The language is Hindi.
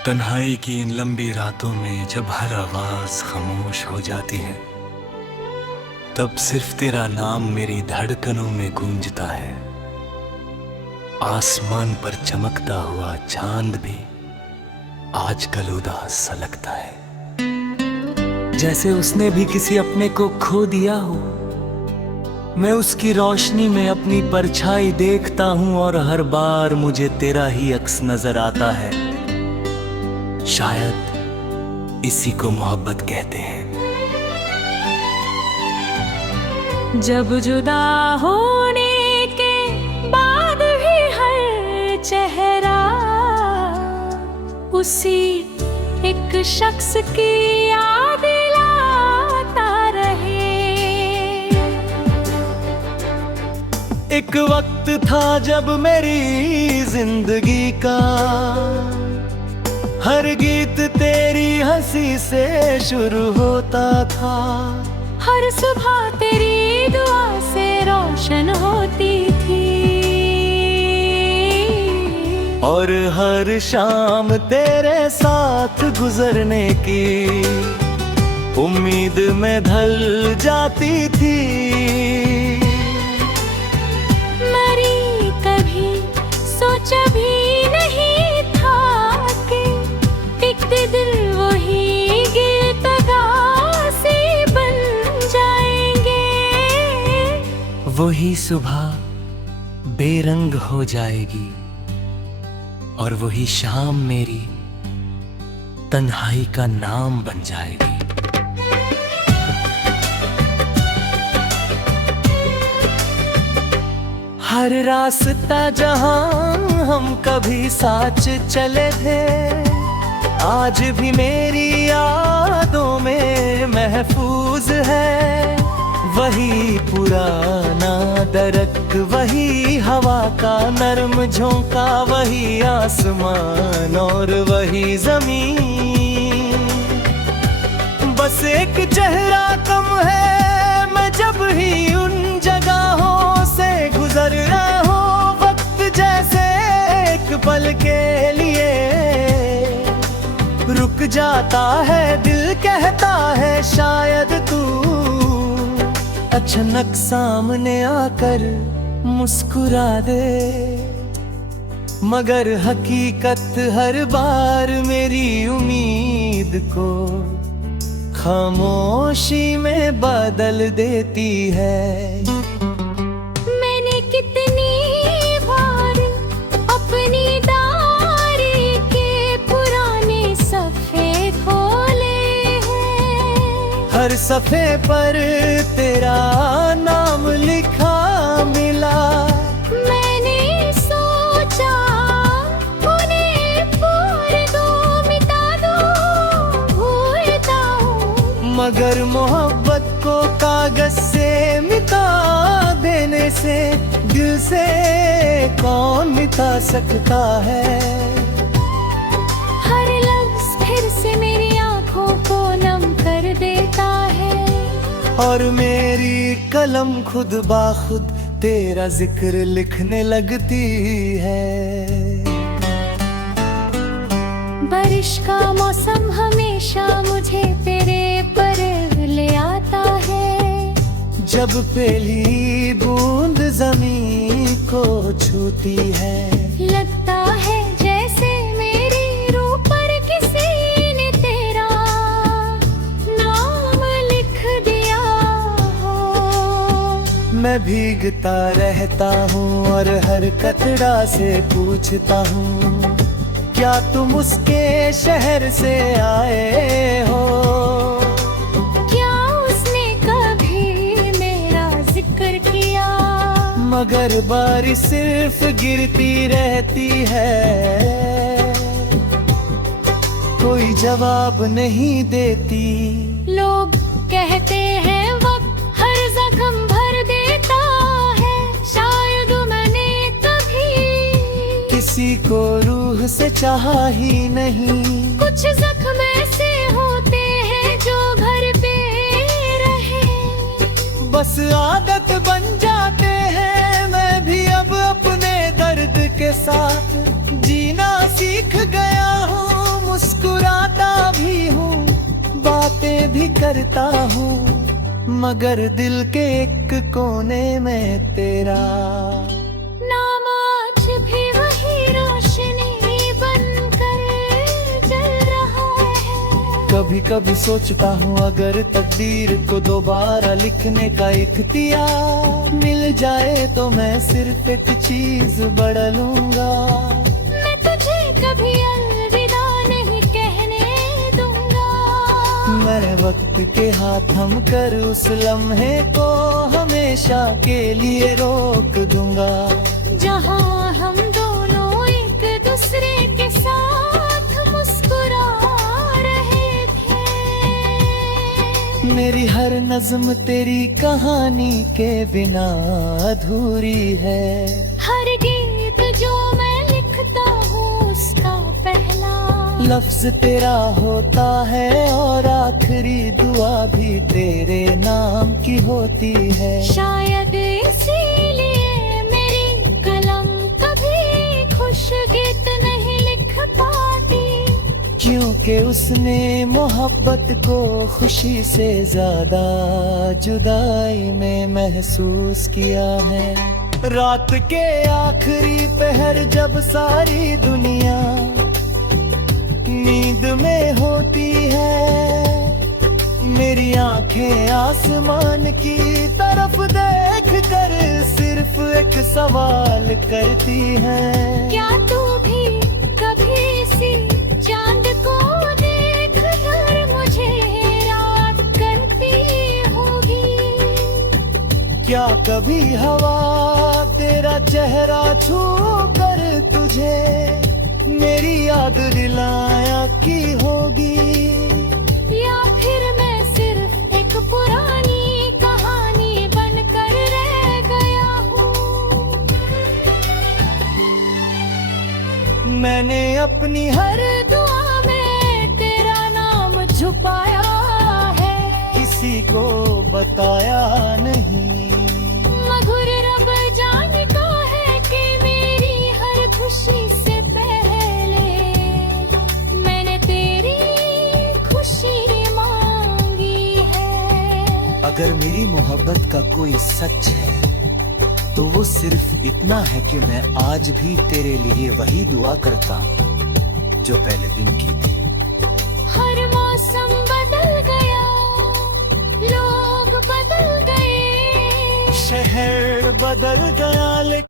तन्हाई की इन लंबी रातों में जब हर आवाज खामोश हो जाती है, तब सिर्फ तेरा नाम मेरी धड़कनों में गूंजता है। आसमान पर चमकता हुआ चांद भी आजकल उदास सा लगता है, जैसे उसने भी किसी अपने को खो दिया हो। मैं उसकी रोशनी में अपनी परछाई देखता हूं और हर बार मुझे तेरा ही अक्स नजर आता है। शायद इसी को मोहब्बत कहते हैं। जब जुदा होने के बाद भी हर चेहरा उसी एक शख्स की याद लाता रहे। एक वक्त था जब मेरी जिंदगी का हर गीत तेरी हंसी से शुरू होता था। हर सुबह तेरी दुआ से रोशन होती थी और हर शाम तेरे साथ गुजरने की उम्मीद में ढल जाती थी। मेरी कभी सोचा भी नहीं था कि टिकते दिल वही गिरता से बन जाएंगे। वही सुबह बेरंग हो जाएगी और वही शाम मेरी तन्हाई का नाम बन जाएगी। हर रास्ता जहां हम कभी साथ चले थे, आज भी मेरी यादों में महफूज है। वही पुराना दरख्त, वही हवा का नरम झोंका, वही आसमान और वही जमीन। बस एक चेहरा कम है, मैं जब ही उन जगहों से गुजर रहा हूँ। वक्त जैसे एक पल के लिए रुक जाता है, दिल कहता है शायद तू अचानक सामने आकर मुस्कुरा दे। मगर हकीकत हर बार मेरी उम्मीद को खामोशी में बदल देती है। मैंने कितनी बार अपनी डायरी के पुराने सफ़े खोले हैं। हर सफ़े पर तेरा नाम लिखा मिला। मैंने सोचा उन्हें पूर दो, मिटा दो, भूलता हूँ। मगर मोहब्बत को कागज से मिटा देने से दिल से कौन मिटा सकता है। हर लफ्ज़ फिर से मेरी आँखों को नम कर देता है और मेरी कलम खुद बाखुद तेरा जिक्र लिखने लगती है। बारिश का मौसम हमेशा मुझे तेरे पर ले आता है। जब पहली बूंद जमीन को छूती है, लगता है जैसे मेरी रूह पर किसी ने तेरा नाम लिख दिया हो। मैं भीगता रहता हूँ और हर कतरा से पूछता हूँ, क्या तुम उसके शहर से आए हो। क्या उसने कभी मेरा जिक्र किया। मगर बारिश सिर्फ गिरती रहती है, कोई जवाब नहीं देती। लोग कहते हैं वक्त हर जख्म भर देता है। शायद मैंने कभी किसी को रूह से चाहा ही नहीं। कुछ जख्म ऐसे होते हैं जो घर पे रहे, बस आदत बन जाते हैं। मैं भी अब अपने दर्द के साथ जीना सीख गया हूँ। करता हूँ, मगर दिल के एक कोने में तेरा नाम आज भी वही रोशनी बनकर जल रहा है। कभी कभी सोचता हूँ अगर तकदीर को दोबारा लिखने का इख्तियार मिल जाए तो मैं सिर्फ एक चीज बदलूंगा। मैं तुझे कभी अलविदा नहीं कहने दूंगा। मैं वक्त के हाथ थम कर उस लम्हे को हमेशा के लिए रोक दूंगा। जहाँ हम दोनों एक दूसरे के साथ मुस्कुरा रहे थे। मेरी हर नज्म तेरी कहानी के बिना अधूरी है। हर गीत जो मैं लिखता हूँ उसका पहला लफ्ज तेरा होता है और आखिरी दुआ भी तेरे नाम की होती है। शायद इसीलिए मेरी कलम कभी खुश गीत नहीं लिख पाती, क्योंकि उसने मोहब्बत को खुशी से ज्यादा जुदाई में महसूस किया है। रात के आखिरी पहर जब सारी दुनिया नींद में होती है, मेरी आंखें आसमान की तरफ देख कर सिर्फ एक सवाल करती हैं। क्या तू भी कभी इसी चांद को देख कर मुझे याद करती होगी? क्या कभी हवा तेरा चेहरा छू कर तुझे मेरी याद दिलाया की होगी? या फिर मैं सिर्फ एक पुरानी कहानी बनकर रह गया हूँ? मैंने अपनी हर दुआ में तेरा नाम छुपाया है, किसी को बताया नहीं। मगर रब जानता है कि मेरी हर खुशी से पहले मैंने तेरी खुशी मांगी है। अगर मेरी मोहब्बत का कोई सच है तो वो सिर्फ इतना है कि मैं आज भी तेरे लिए वही दुआ करता हूँ जो पहले दिन की थी। हर मौसम बदल गया, लोग बदल गए, शहर बदल गया, लेकिन